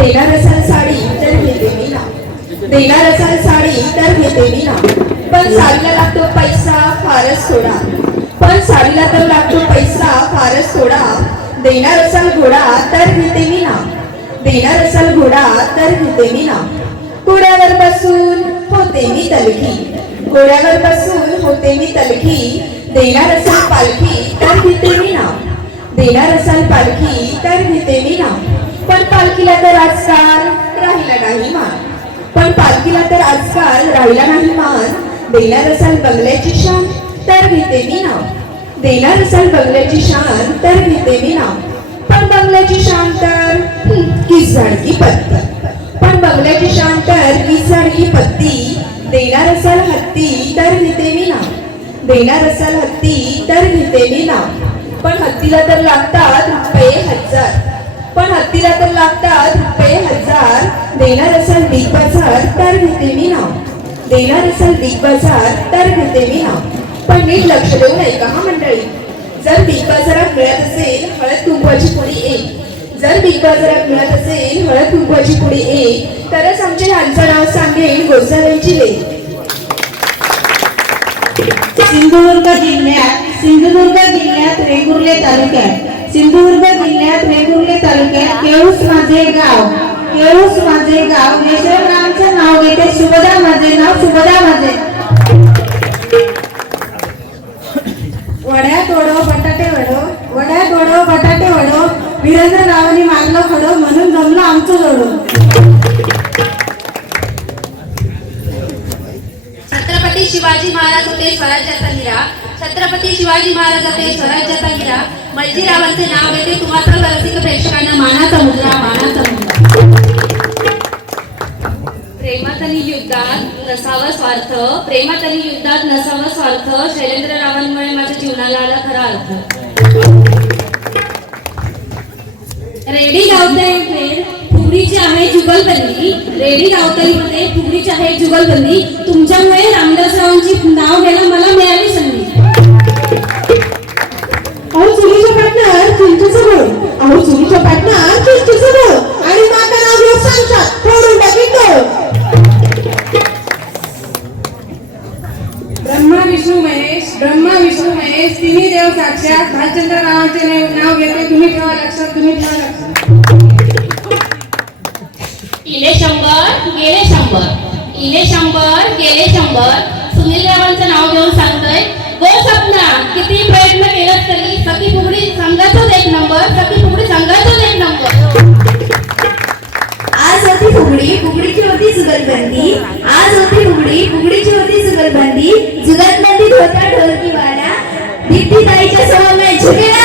देणार असाल साडी तर घेते मी ना, देणार असाल साडी तर घेते मी ना, पण साडीला लागतो पैसा फारच थोडा, पण साडीला तर लागतो पैसा फारच थोडा. देणार असाल घोडा तर घेते मी ना, देणार असाल घोडा तर घेते मी ना. घोड्यावर बसून होते मी तलखी, घोड्यावर बसून होते मी तलखी. देणार असाल पालखी तर घेते मी ना, देणार असाल पालखी तर घेते मी ना. पण पालखीला तर आजकाल राहिला नाही मान, पण पालखीला तर आजकाल राहिला नाही मान. देणार असाल बंगल्याची शान तर घेते मी ना, देणार असाल बंगल्याची शान तर घेते मी ना. पण बंगल्याची शान तर किस झाडकी पत्ती, पण बंगल्याची शान तर किस झाडकी पत्ती. देणार असाल हत्ती तर घेते मी ना, देणार असाल हत्ती तर घेते मी ना. पण हत्तीला तर लागतात रुपये हजार, पण हत्तीला तर लागतात रुपये हजार. देणार असाल बिग बाजार तर घेते मी ना, देणार असाल बिग बाजार तर घेते मी ना. पण नीट लक्ष देऊन ऐका हा मंडळी, जर बिग बाजारात मिळत असेल हळद कुंकवाची पुडी एक, जर बिग बाजारात मिळत असेल हळद कुंकवाची पुडी एक, तरच आमच्या ह्यांचं नाव सांगेल गोसाव्यांची लेक. सिंधुदुर्ग जिल्ह्यात वेंगुर्ले तालुक्यात, सिंधुदुर्ग जिल्ह्यात वेंगुर्ले तालुक्यात केळूस माझे गाव, केळूस माझे गाव. यशवंतरावांचं नाव घेते, शुभदा माझे नाव, शुभदा माझे. वड्यात वडो बटाटे वडो, वड्यात वडो बटाटे वडो, वीरेंद्ररावांनी मारलं खडो म्हणून जमलं आमचं जोडो. छत्रपती शिवाजी महाराज होते स्वराज्याचा हिरा, छत्रपती शिवाजी महाराज होते स्वराज्याचा हिरा. मल्जीरावांचे नाव घेते, तुम्हाला रसिक प्रेक्षकांना मानाचा मुद्रा, मानाचा मुद्रा. प्रेमात आणि युद्धात नसावा स्वार्थ, प्रेमात आणि युद्धात नसावा स्वार्थ. शैलेंद्ररावांमुळे माझ्या जीवनाला आला खरा अर्थ. रेडी गावताई मध्ये फुगडीची आहे जुगलबंदी, रेडी गावताईमध्ये फुगडीची आहे जुगलबंदी. तुमच्यामुळे रामदासरावांची नाव घ्यायला मला मिळाली संधी. अहो चुलीच्या पाटणार चिंचेचं बोल, अहो चुलीच्या पाटणार चिंचेचं बोल, आणि माका नाव घेऊन सांगतात फोडून टाकीन डोळ. ब्रह्मा विष्णू महेश तिन्ही देव साक्षात भालचंद्ररावांचे नाव घेते, तुम्ही ठेवा लक्षात, तुम्ही ठेवा लक्षात. इले शंभर गेले शंभर, इले शंभर गेले शंभर. सुनीलरावांचं नाव घेऊन सांगतोय, गो सपना किती प्रयत्न केलात तरी सती फुगडी संघाचाच एक नंबर, सती फुगडी संघाचाच एक नंबर. आज होती फुगडी, फुगडीची होती जुगलबंदी, आज होती फुगडी, फुगडीची होती जुगलबंदी. जुगलबंदीत होता ढोलकी वाला, दीप्ती ताईच्या समोर झुकेला